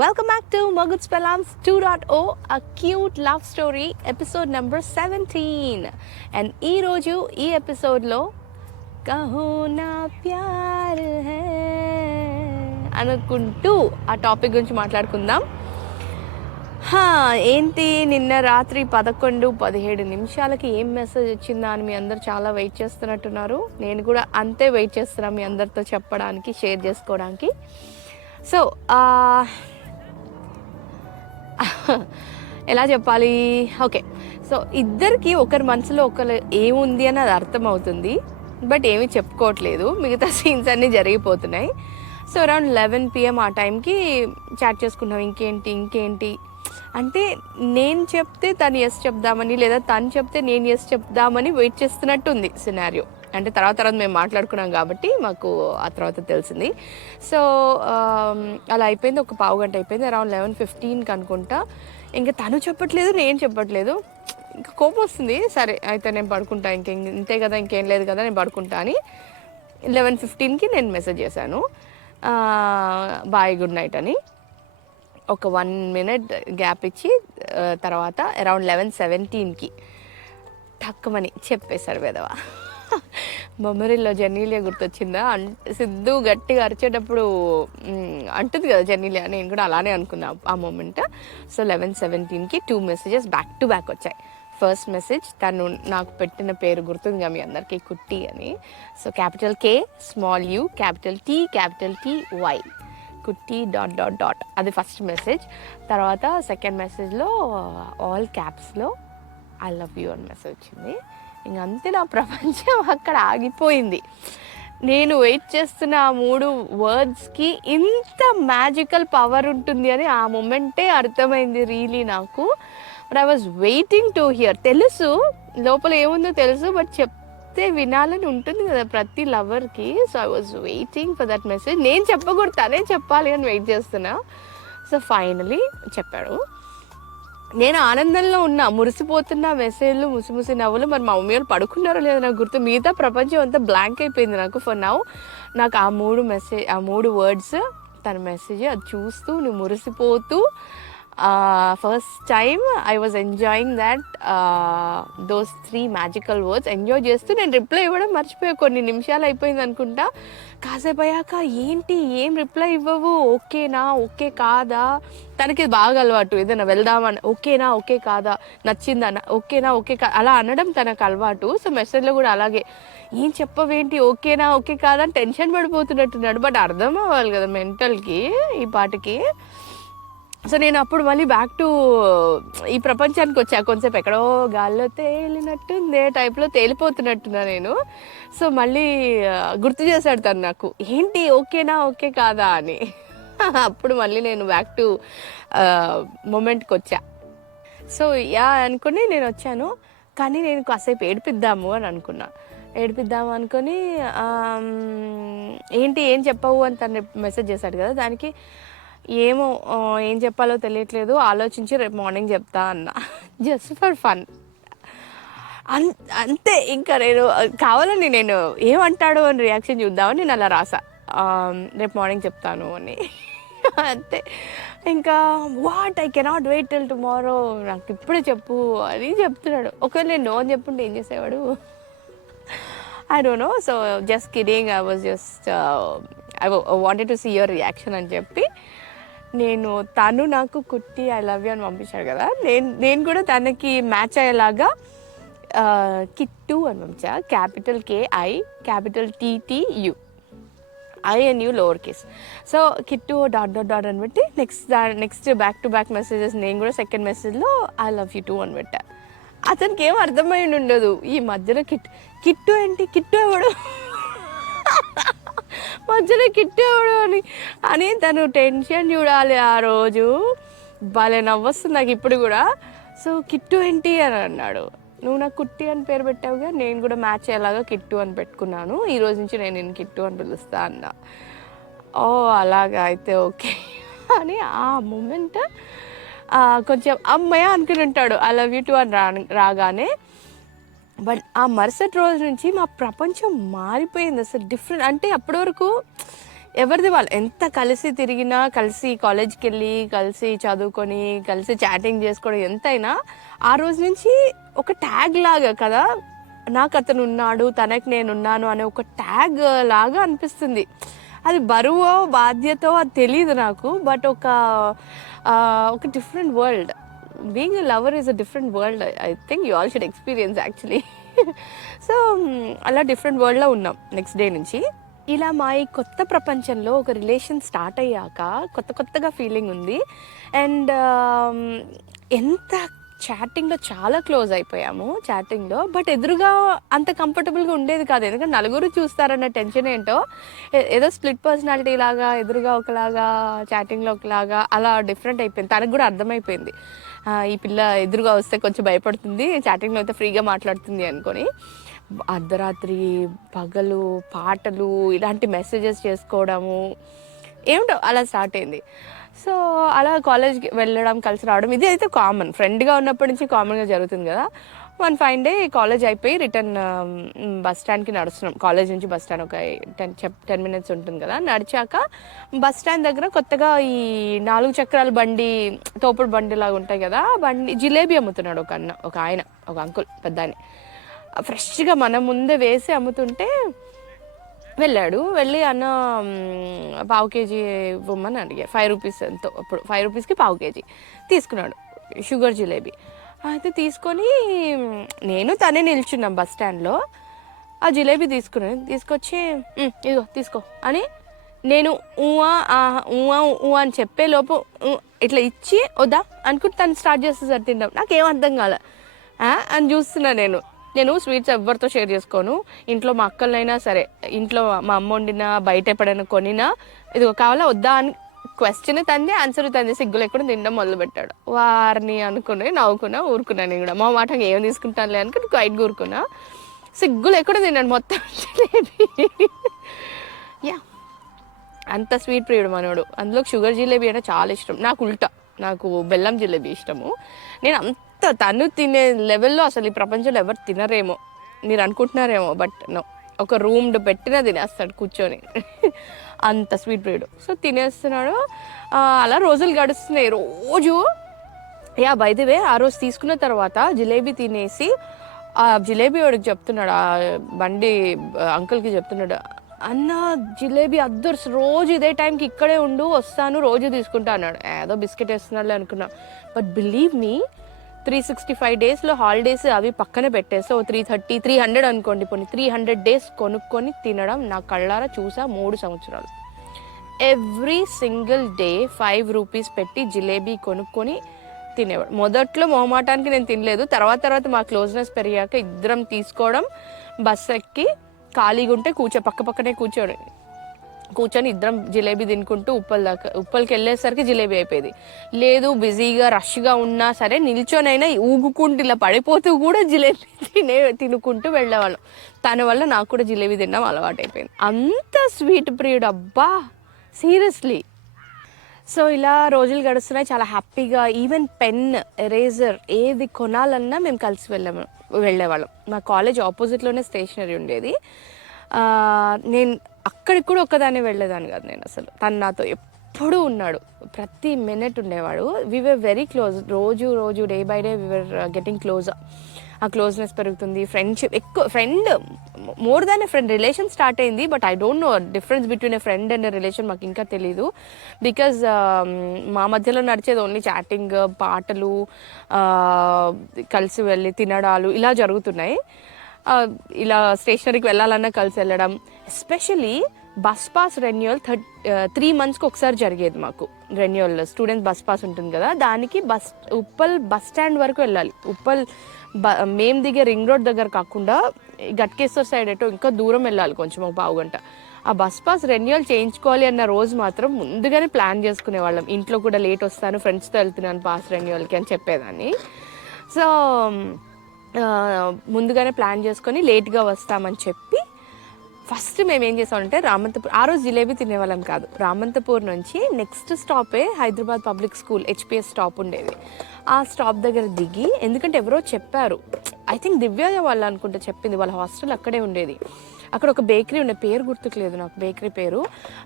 Welcome back to Moguts Pelams 2.0, a cute love story, episode number 17. And ee roju ee episode lo kaho na pyar hai anukuntu ఆ topic గురించి మాట్లాడుకుందాం. ఏంటి నిన్న రాత్రి 11:17 నిమిషాలకి ఏం మెసేజ్ వచ్చిందా అని మీ అందరు చాలా వెయిట్ చేస్తున్నట్టున్నారు. నేను కూడా అంతే వెయిట్ చేస్తున్నా మీ అందరితో చెప్పడానికి, షేర్ చేసుకోవడానికి. సో ఎలా చెప్పాలి, ఓకే. సో ఇద్దరికి ఒకరి మనసులో ఒకరు ఏముంది అని అది అర్థమవుతుంది, బట్ ఏమీ చెప్పుకోవట్లేదు, మిగతా సీన్స్ అన్నీ జరిగిపోతున్నాయి. సో అరౌండ్ 11 PM ఆ టైంకి చాట్ చేసుకున్నాం. ఇంకేంటి అంటే నేను చెప్తే తను ఎస్ చెప్దామని, లేదా తను చెప్తే నేను ఎస్ చెప్దామని వెయిట్ చేస్తున్నట్టుంది సినారియో. అంటే తర్వాత మేము మాట్లాడుకున్నాం కాబట్టి మాకు ఆ తర్వాత తెలిసింది. సో అలా అయిపోయింది, ఒక పావు గంట అయిపోయింది. అరౌండ్ 11:15 అనుకుంటా. ఇంకా తను చెప్పట్లేదు, నేను చెప్పట్లేదు. ఇంకా కోపం వస్తుంది. సరే అయితే నేను పడుకుంటా, ఇంతే కదా, ఇంకేం లేదు కదా, నేను పడుకుంటా అని 11:15కి నేను మెసేజ్ చేశాను, బాయ్ గుడ్ నైట్ అని. ఒక 1 minute గ్యాప్ ఇచ్చి తర్వాత అరౌండ్ 11:17కి టక్కుమని చెప్పేశారు వెదవా. మెమరీలో జెన్నీలియా గుర్తొచ్చిందా, సిద్ధు గట్టిగా అరిచేటప్పుడు అంటుంది కదా జెన్నీలియా, నేను కూడా అలానే అనుకున్నా ఆ మూమెంట్. సో 11:17కి 2 messages బ్యాక్ టు బ్యాక్ వచ్చాయి. ఫస్ట్ మెసేజ్ తను నాకు పెట్టిన పేరు గుర్తుందిగా మీ అందరికీ, కుట్టి అని. So capital K small U capital T capital TY Kutti ... అది ఫస్ట్ మెసేజ్. తర్వాత సెకండ్ మెసేజ్లో ఆల్ క్యాప్స్లో ఐ లవ్ యూ అని మెసేజ్ వచ్చింది. ఇంకంతే, నా ప్రపంచం అక్కడ ఆగిపోయింది. నేను వెయిట్ చేస్తున్న ఆ 3 వర్డ్స్కి ఇంత మ్యాజికల్ పవర్ ఉంటుంది అని ఆ మూమెంటే అర్థమైంది రియలీ నాకు. But I was waiting to hear. తెలుసు లోపల ఏముందో తెలుసు, బట్ చెప్తే వినాలని ఉంటుంది కదా ప్రతి లవర్కి. So I was waiting for that message. నేను చెప్పకూడదు, తనే చెప్పాలి అని వెయిట్ చేస్తున్నా. సో ఫైనలీ చెప్పాడు. నేను ఆనందంలో ఉన్నా, మురిసిపోతున్న మెసేజ్లు, ముసిముసి నవ్వులు. మరి మా మమ్మీ వాళ్ళు పడుకున్నారో లేదో నాకు గుర్తు, మిగతా ప్రపంచం అంతా బ్లాంక్ అయిపోయింది నాకు ఫర్ నౌ. నాకు ఆ 3 వర్డ్స్ తన మెసేజ్ అది చూస్తూ నువ్వు మురిసిపోతూ, first time I was enjoying that those 3 magical words enjoy చేస్తూ నేను రిప్లై ఇవ్వడం మర్చిపోయా. కొన్ని నిమిషాలు అయిపోయింది అనుకుంటా. కాసేపు అయ్యాక ఏంటి ఏం రిప్లై ఇవ్వవు, ఓకేనా ఓకే కాదా, తనకి బాగా అలవాటు. ఏదైనా వెళ్దామని ఓకేనా ఓకే కాదా, నచ్చిందా ఓకేనా ఓకే అలా అనడం తనకు అలవాటు. సో మెసేజ్లో కూడా అలాగే, ఏం చెప్పవేంటి ఓకేనా ఓకే కాదా అని టెన్షన్ పడిపోతున్నట్టున్నాడు. బట్ అర్థం అవ్వాలి కదా మెంటల్కి ఈ పాటికి. సో నేను అప్పుడు మళ్ళీ బ్యాక్ టు ఈ ప్రపంచానికి వచ్చా. కొంచెంసేపు ఎక్కడో గాల్లో తేలినట్టుందే టైప్లో తేలిపోతున్నట్టున్నా నేను. సో మళ్ళీ గుర్తు చేశాడు తను నాకు, ఏంటి ఓకేనా ఓకే కాదా అని. అప్పుడు మళ్ళీ నేను బ్యాక్ టు మూమెంట్కి వచ్చా. సో అనుకుని నేను వచ్చాను. కానీ నేను కాసేపు ఏడిపిద్దాము అని అనుకున్నా. ఏడిపిద్దాము అనుకొని ఏంటి ఏం చెప్పవు అని తను మెసేజ్ చేశాడు కదా, దానికి ఏమో ఏం చెప్పాలో తెలియట్లేదు, ఆలోచించి రేపు మార్నింగ్ చెప్తా అన్న. జస్ట్ ఫర్ ఫన్ అంతే. ఇంకా నేను కావాలని నేను ఏమంటాడో అని రియాక్షన్ చూద్దామని నేను అలా రాసా, రేపు మార్నింగ్ చెప్తాను అని. అంతే. ఇంకా what I cannot wait till tomorrow, నాకు ఇప్పుడే చెప్పు అని చెప్తున్నాడు. ఒకవేళ నేను నో అని చెప్పుంటే ఏం చేసేవాడు, I don't know. So just kidding, I was just I wanted to see your reaction అని చెప్పి తను నాకు కుట్టి ఐ లవ్ యూ అని పంపించాడు కదా, నేను కూడా తనకి మ్యాచ్ అయ్యేలాగా కిట్టు అని పంపించా. Capital KI capital TTU INU lower case. So Kittu ... అని పెట్టి next back to back messages నేను కూడా సెకండ్ మెసేజ్లో ఐ లవ్ యూ టూ అని పెట్టా. అతనికి ఏం అర్థమై ఉండదు ఈ మధ్యలో కిట్టు ఏంటి, కిట్టు ఎవడు, మధ్యలో కిట్టు ఎవడు అని తను టెన్షన్ చూడాలి ఆ రోజు. భలే నవ్వొస్తుంది నాకు ఇప్పుడు కూడా. సో కిట్టు ఏంటి అని అన్నాడు. నువ్వు నాకు కుట్టి అని పేరు పెట్టావుగా, నేను కూడా మ్యాచ్ అయ్యేలాగా కిట్టు అని పెట్టుకున్నాను, ఈ రోజు నుంచి నేను కిట్టు అని పిలుస్తా అన్న. ఓ అలాగా అయితే ఓకే అని ఆ మూమెంట్ కొంచెం అమ్మయ్య అనుకుని ఉంటాడు ఐ లవ్ యూ టూ అని రాగానే. బట్ ఆ మరుసటి రోజు నుంచి మా ప్రపంచం మారిపోయింది అసలు, డిఫరెంట్. అంటే అప్పటి వరకు ఎవరిది వాళ్ళు ఎంత కలిసి తిరిగినా, కలిసి కాలేజ్కి వెళ్ళి కలిసి చదువుకొని కలిసి చాటింగ్ చేసుకోవడం ఎంతైనా ఆ రోజు నుంచి ఒక ట్యాగ్ లాగా కదా, నాకు అతను ఉన్నాడు, తనకి నేనున్నాను అనే ఒక ట్యాగ్ లాగా అనిపిస్తుంది. అది బరువో బాధ్యతో అది తెలియదు నాకు, బట్ ఒక different world. Being a lover is a different world. I think you all should experience actually. So అలా డిఫరెంట్ వరల్డ్లో ఉన్నాం నెక్స్ట్ డే నుంచి. ఇలా మా ఈ కొత్త ప్రపంచంలో ఒక రిలేషన్ స్టార్ట్ అయ్యాక కొత్తగా ఫీలింగ్ ఉంది. అండ్ ఎంత చాటింగ్లో చాలా క్లోజ్ అయిపోయాము చాటింగ్లో, బట్ ఎదురుగా అంత కంఫర్టబుల్గా ఉండేది కాదు, ఎందుకంటే నలుగురు చూస్తారన్న టెన్షన్ ఏంటో. ఏదో స్ప్లిట్ పర్సనాలిటీ లాగా, ఎదురుగా ఒకలాగా చాటింగ్లో ఒకలాగా అలా డిఫరెంట్ అయిపోయింది. తనకు కూడా అర్థమైపోయింది, ఈ పిల్ల ఎదురుగా వస్తే కొంచెం భయపడుతుంది, చాటింగ్లో అయితే ఫ్రీగా మాట్లాడుతుంది అనుకొని. అర్ధరాత్రి పగలు పాటలు ఇలాంటి మెసేజెస్ చేసుకోవడము ఏమిటో అలా స్టార్ట్ అయింది. సో అలా కాలేజ్కి వెళ్ళడం, కలిసి రావడం ఇది అయితే కామన్, ఫ్రెండ్గా ఉన్నప్పటి నుంచి కామన్గా జరుగుతుంది కదా. వన్ ఫైన్ డే కాలేజ్ అయిపోయి రిటర్న్ బస్ స్టాండ్కి నడుస్తున్నాం. కాలేజ్ నుంచి బస్ స్టాండ్ ఒక 10 minutes ఉంటుంది కదా. నడిచాక బస్ స్టాండ్ దగ్గర కొత్తగా ఈ 4 చక్రాల బండి, తోపుడు బండి లాగా ఉంటాయి కదా, బండి జిలేబీ అమ్ముతున్నాడు ఒక ఆయన, ఒక అంకుల్, పెద్ద ఆయన. ఫ్రెష్గా మన ముందే వేసి అమ్ముతుంటే వెళ్ళి అన్న పావు కేజీ ఇవ్వమని అడిగా. 5 rupees ఎంతో, అప్పుడు 5 rupeesకి పావు కేజీ తీసుకున్నాడు షుగర్ జిలేబీ. అయితే తీసుకొని నేను తనే నిల్చున్నాం బస్ స్టాండ్లో. ఆ జిలేబీ తీసుకొచ్చి ఇదిగో తీసుకో అని నేను ఊవా అని చెప్పే లోపు ఇట్లా ఇచ్చి వద్దా అనుకుంటే తను స్టార్ట్ చేస్తుంది సార్ తినడం. నాకేం అర్థం కాలే అని చూస్తున్నా. నేను స్వీట్స్ ఎవరితో షేర్ చేసుకోను. ఇంట్లో మా అక్కలైనా సరే, ఇంట్లో మా అమ్మ వండినా, బయట ఎప్పుడైనా కొనినా ఇదిగో కావాలా వద్దా అని క్వశ్చన్ తంది, ఆన్సర్ తంది, సిగ్గులు ఎక్కడ తినడం మొదలుపెట్టాడు. వారిని అనుకుని ఊరుకున్నా. నేను కూడా మా మాట ఏం తీసుకుంటానులే అనుకుని క్వైట్గా ఊరుకున్నా. సిగ్గులు ఎక్కడ తిన్నాడు మొత్తం జిలేబీ. యా, అంత స్వీట్ ప్రియుడు మనోడు. అందులో షుగర్ జిలేబీ అంటే చాలా ఇష్టం. నాకు బెల్లం జిలేబీ ఇష్టము. నేను తను తినే లెవెల్లో అసలు ఈ ప్రపంచంలో ఎవరు తినరేమో, మీరు అనుకుంటున్నారేమో, బట్ నో, ఒక రూమ్డ్ పెట్టినా తినేస్తాడు కూర్చొని. అంత స్వీట్ ప్రియుడు. సో తినేస్తున్నాడు. అలా రోజులు గడుస్తున్నాయి. రోజు బై ది వే ఆ రోజు తీసుకున్న తర్వాత జిలేబీ తినేసి ఆ జిలేబీ వాడికి చెప్తున్నాడు, ఆ బండి అంకుల్కి చెప్తున్నాడు, అన్న జిలేబీ అద్దర్స్ రోజు ఇదే టైంకి ఇక్కడే ఉండు, వస్తాను రోజు తీసుకుంటా అన్నాడు. ఏదో బిస్కెట్ వేస్తున్నాడులే అనుకున్నా. బట్ బిలీవ్ మీ, 365 daysలో హాలిడేస్ అవి పక్కన పెట్టేస్తే 300 అనుకోండి, పోనీ 300 days కొనుక్కొని తినడం నా కళ్ళారా చూసా 3 సంవత్సరాలు. ఎవ్రీ సింగిల్ డే 5 rupees పెట్టి జిలేబీ కొనుక్కొని తినేవాడు. మొదట్లో మొహమాటానికి నేను తినలేదు. తర్వాత మా క్లోజ్నెస్ పెరిగాక ఇద్దరం తీసుకోవడం, బస్ ఎక్కి ఖాళీగా ఉంటే పక్కనే కూర్చొని ఇద్దరం జిలేబీ తినుకుంటూ ఉప్పల్కి వెళ్ళేసరికి జిలేబీ అయిపోయేది. లేదు బిజీగా రష్గా ఉన్నా సరే నిల్చొనైనా ఊగుకుంటూ ఇలా పడిపోతూ కూడా జిలేబీ తినుకుంటూ వెళ్ళేవాళ్ళం. తన వల్ల నాకు కూడా జిలేబీ తినడం అలవాటు అయిపోయింది. అంత స్వీట్ ప్రియుడు, అబ్బా సీరియస్లీ. సో ఇలా రోజులు గడుస్తున్నాయి చాలా హ్యాపీగా. ఈవెన్ పెన్, ఎరేజర్ ఏది కొనాలన్నా మేము కలిసి వెళ్ళేవాళ్ళం. మా కాలేజ్ ఆపోజిట్లోనే స్టేషనరీ ఉండేది. నేను అక్కడికి కూడా ఒక్కదాన్ని వెళ్ళేదాన్ని కాదు నేను అసలు. తను నాతో ఎప్పుడూ ఉన్నాడు, ప్రతి మినిట్ ఉండేవాడు. We were very close. రోజు day by day we were getting close. ఆ క్లోజ్నెస్ పెరుగుతుంది, ఫ్రెండ్షిప్ ఎక్కువ, more than a friend relation start అయింది. But I don't know difference between a friend and a relation, మాకు ఇంకా తెలీదు. Because మా మధ్యలో నడిచేది ఓన్లీ చాటింగ్, పాటలు, కలిసి వెళ్ళి తినడాలు ఇలా జరుగుతున్నాయి. ఇలా స్టేషనరీకి వెళ్ళాలన్నా కలిసి వెళ్ళడం. ఎస్పెషలీ బస్ పాస్ రెన్యువల్ 3 monthsకి ఒకసారి జరిగేది మాకు. రెన్యువల్ స్టూడెంట్ బస్ పాస్ ఉంటుంది కదా, దానికి ఉప్పల్ బస్ స్టాండ్ వరకు వెళ్ళాలి. ఉప్పల్ మేము దిగే రింగ్ రోడ్ దగ్గర కాకుండా గట్కేశ్వర్ సైడ్ ఎటో ఇంకా దూరం వెళ్ళాలి, కొంచెం ఒక పావు గంట. ఆ బస్ పాస్ రెన్యువల్ చేయించుకోవాలి అన్న రోజు మాత్రం ముందుగానే ప్లాన్ చేసుకునేవాళ్ళం. ఇంట్లో కూడా లేట్ వస్తాను, ఫ్రెండ్స్తో వెళ్తున్నాను పాస్ రెన్యువల్కి అని చెప్పేదాన్ని. సో ముందుగానే ప్లాన్ చేసుకొని లేట్గా వస్తామని చెప్పి ఫస్ట్ మేము ఏం చేసామంటే రామంతపూర్, ఆ రోజు జిలేబీ తినేవాళ్ళం కాదు. రామంతపూర్ నుంచి నెక్స్ట్ స్టాపే Hyderabad public school HPS stop ఉండేది. ఆ స్టాప్ దగ్గర దిగి, ఎందుకంటే ఎవరో చెప్పారు, ఐ థింక్ దివ్య వాళ్ళు అనుకుంటే చెప్పింది, వాళ్ళ హాస్టల్ అక్కడే ఉండేది. అక్కడ ఒక బేకరీ ఉండే, పేరు గుర్తుకులేదు నాకు బేకరీ పేరు.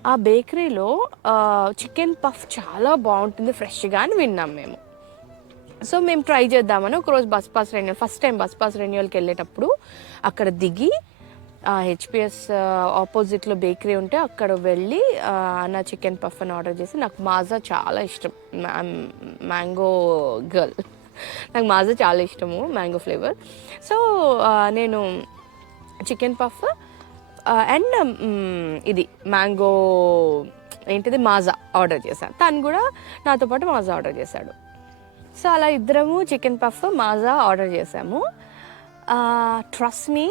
ఆ బేకరీలో చికెన్ పఫ్ చాలా బాగుంటుంది ఫ్రెష్గా అని విన్నాం మేము. సో మేము ట్రై చేద్దామని ఒకరోజు bus pass renewal, first time bus pass రెన్యూవల్కి వెళ్ళేటప్పుడు అక్కడ దిగి హెచ్పిఎస్ ఆపోజిట్లో బేకరీ ఉంటే అక్కడ వెళ్ళి నా చికెన్ పఫ్ అని ఆర్డర్ చేసి, నాకు మాజా చాలా ఇష్టం, మ్యాంగో గర్ల్, నాకు మాజా చాలా ఇష్టము, మ్యాంగో ఫ్లేవర్. సో నేను చికెన్ పఫ్ అండ్ ఇది మ్యాంగో ఏంటిది మాజా ఆర్డర్ చేశాను. తను కూడా నాతో పాటు మాజా ఆర్డర్ చేశాడు. సో అలా ఇద్దరము చికెన్ పఫ్ మాజా ఆర్డర్ చేసాము. Trust me,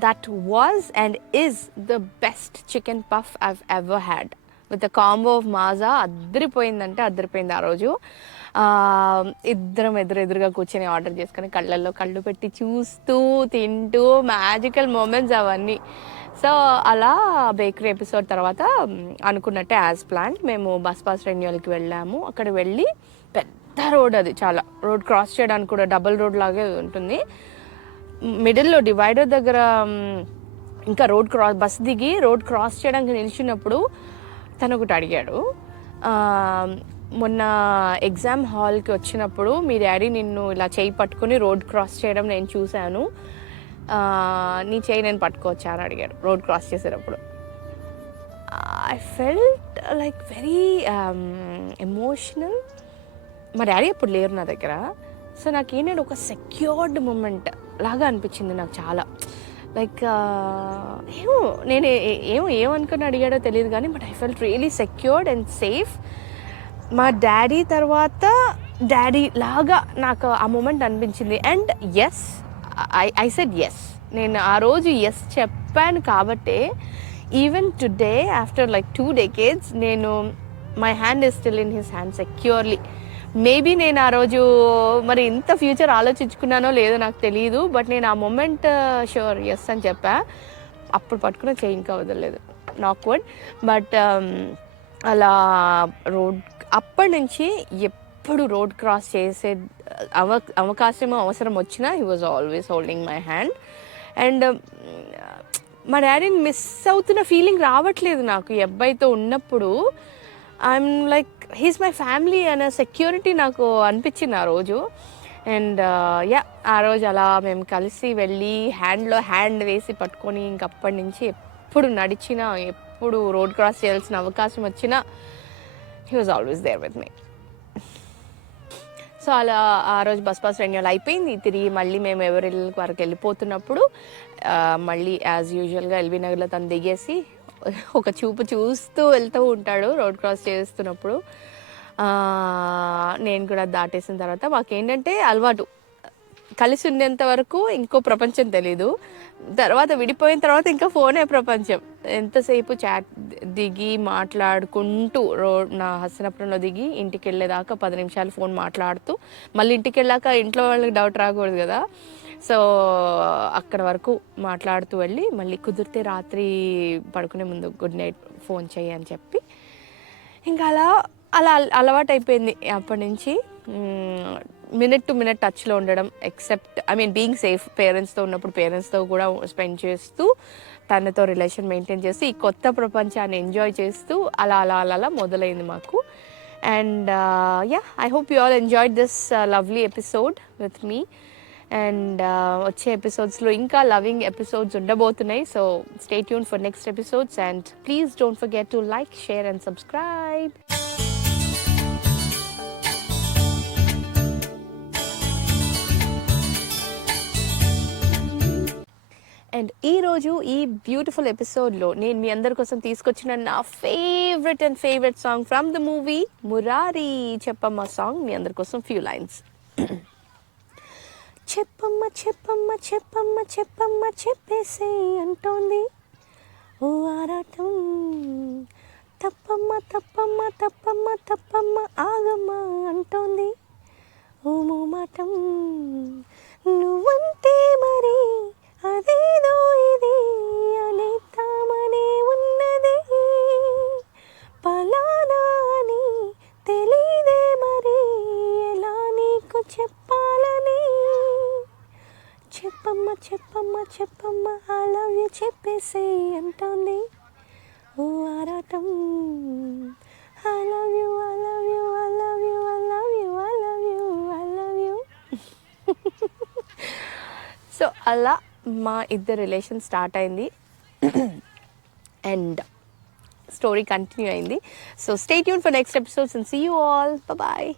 that was and is the best chicken puff I've ever had with a combo of maza. అద్దరిపోయిందంటే అద్దరిపోయింది ఆ రోజు. ఇద్దరం ఎదురుగా కూర్చొని ఆర్డర్ చేసుకొని కళ్ళల్లో కళ్ళు పెట్టి చూస్తూ తింటూ మ్యాజికల్ మూమెంట్స్ అవన్నీ. సో అలా బేకరీ ఎపిసోడ్ తర్వాత అనుకున్నట్టే యాజ్ ప్లాన్ మేము బస్ పాస్ రెన్యూవల్కి వెళ్ళాము. అక్కడ వెళ్ళి పెద్ద రోడ్, అది చాలా రోడ్ క్రాస్ చేయడానికి కూడా డబుల్ రోడ్ లాగే ఉంటుంది. మిడిల్లో డివైడర్ దగ్గర ఇంకా బస్ దిగి రోడ్ క్రాస్ చేయడానికి నిలిచినప్పుడు తను ఒకటి అడిగాడు, మొన్న ఎగ్జామ్ హాల్కి వచ్చినప్పుడు మీ డాడీ నిన్ను ఇలా చేయి పట్టుకొని రోడ్ క్రాస్ చేయడం నేను చూశాను, నీ చేయి నేను పట్టుకోవచ్చా అని అడిగాడు రోడ్ క్రాస్ చేసేటప్పుడు. I felt like very emotional. మా డాడీ అప్పుడు లేరు నా దగ్గర. సో నాకేంటంటే ఒక సెక్యూర్డ్ మూమెంట్ లాగా అనిపించింది నాకు చాలా. లైక్ నేను ఏమనుకుని అడిగాడో తెలియదు కానీ, but I felt really secured and safe. మా డాడీ తర్వాత డాడీ లాగా నాకు ఆ మూమెంట్ అనిపించింది. And yes, I said yes. నేను ఆ రోజు ఎస్ చెప్పాను కాబట్టే even today after like 2 decades నేను my hand is still in his hand securely. Maybe నేను ఆ రోజు మరి ఇంత ఫ్యూచర్ ఆలోచించుకున్నానో లేదో నాకు తెలియదు, బట్ నేను ఆ మూమెంట్ షూర్ ఎస్ అని చెప్పా. అప్పుడు పట్టుకున్న చేయి ఇంకా వదలలేదు, నాక్వర్డ్. బట్ అలా రోడ్ అప్పటి నుంచి ఎప్పుడు రోడ్ క్రాస్ చేసే అవసరం వచ్చినా he was always holding my hand. And మా డాడీని మిస్ అవుతున్న ఫీలింగ్ రావట్లేదు నాకు ఈ అబ్బాయితో ఉన్నప్పుడు. I'm like he's my family అనే సెక్యూరిటీ నాకు అనిపించింది ఆ రోజు. అండ్ ఆ రోజు అలా మేము కలిసి వెళ్ళి హ్యాండ్లో హ్యాండ్ వేసి పట్టుకొని ఇంకప్పటి నుంచి ఎప్పుడు నడిచినా, ఎప్పుడు రోడ్ క్రాస్ చేయాల్సిన అవకాశం వచ్చినా he was always there with me. So అలా ఆ రోజు బస్ పాస్ రెన్యూవల్ అయిపోయింది. తిరిగి మళ్ళీ మేము ఎవరి వరకు వెళ్ళిపోతున్నప్పుడు మళ్ళీ యాజ్ యూజువల్గా ఎల్బీ నగర్లో తను దిగేసి ఒక చూపు చూస్తూ వెళ్తూ ఉంటాడు రోడ్ క్రాస్ చేస్తున్నప్పుడు. నేను కూడా దాటేసిన తర్వాత మాకేంటంటే అలవాటు, కలిసి ఉండేంత వరకు ఇంకో ప్రపంచం తెలీదు, తర్వాత విడిపోయిన తర్వాత ఇంకా ఫోనే ప్రపంచం. ఎంతసేపు చాట్ దిగి మాట్లాడుకుంటూ నా హస్తినాపురంలో దిగి ఇంటికి వెళ్ళేదాకా 10 నిమిషాలు ఫోన్ మాట్లాడుతూ, మళ్ళీ ఇంటికి వెళ్ళాక ఇంట్లో వాళ్ళకి డౌట్ రాకూడదు కదా, సో అక్కడ వరకు మాట్లాడుతూ వెళ్ళి మళ్ళీ కుదిరితే రాత్రి పడుకునే ముందు గుడ్ నైట్ ఫోన్ చేయి అని చెప్పి ఇంకా అలా అలవాటు అయిపోయింది. అప్పటి నుంచి మినిట్ టు మినిట్ టచ్లో ఉండడం, ఎక్సెప్ట్ బీయింగ్ సేఫ్, పేరెంట్స్తో ఉన్నప్పుడు పేరెంట్స్తో కూడా స్పెండ్ చేస్తూ తనతో రిలేషన్ మెయింటైన్ చేస్తూ ఈ కొత్త ప్రపంచాన్ని ఎంజాయ్ చేస్తూ అలా మొదలైంది మాకు. And I hope you all enjoyed this lovely episode with me. And వచ్చే ఎపిసోడ్స్లో ఇంకా లవింగ్ ఎపిసోడ్స్ ఉండబోతున్నాయి. So stay tune for next episodes and please don't forget to like, share and subscribe. And ఈరోజు ఈ బ్యూటిఫుల్ ఎపిసోడ్లో నేను మీ అందరి కోసం తీసుకొచ్చిన నా favourite song from the movie Murari. చెప్పమ్మ సాంగ్ మీ అందరి కోసం ఫ్యూ లైన్స్. చెప్పమ్మ చెప్పమ్మ చెప్పమ్మ చెప్పమ్మ చెప్పేసే అంటోంది ఓ ఆరాటం, తప్పమ్మ తప్పమ్మ తప్పమ్మ తప్పమ్మ ఆగమ్మ అంటోంది ఓ మూమాటం, నువ్వంటే మరి అదేదో ఇది అనేద్దామనే ఉన్నది, పలానా అని తెలీదే మరి ఎలా నీకు చెప్పాలని, చెప్పమ్మ చెప్పమ్మ చెప్పమ్మా ఐ లవ్ యూ చెప్పేసే అంటోంది ఓ ఆరాటం. I love you I love you I love you I love you I love you I love you. So అలా మా ఇద్దరు రిలేషన్ స్టార్ట్ అయింది అండ్ స్టోరీ కంటిన్యూ అయింది. So stay tune for next episodes and see you all. Bye.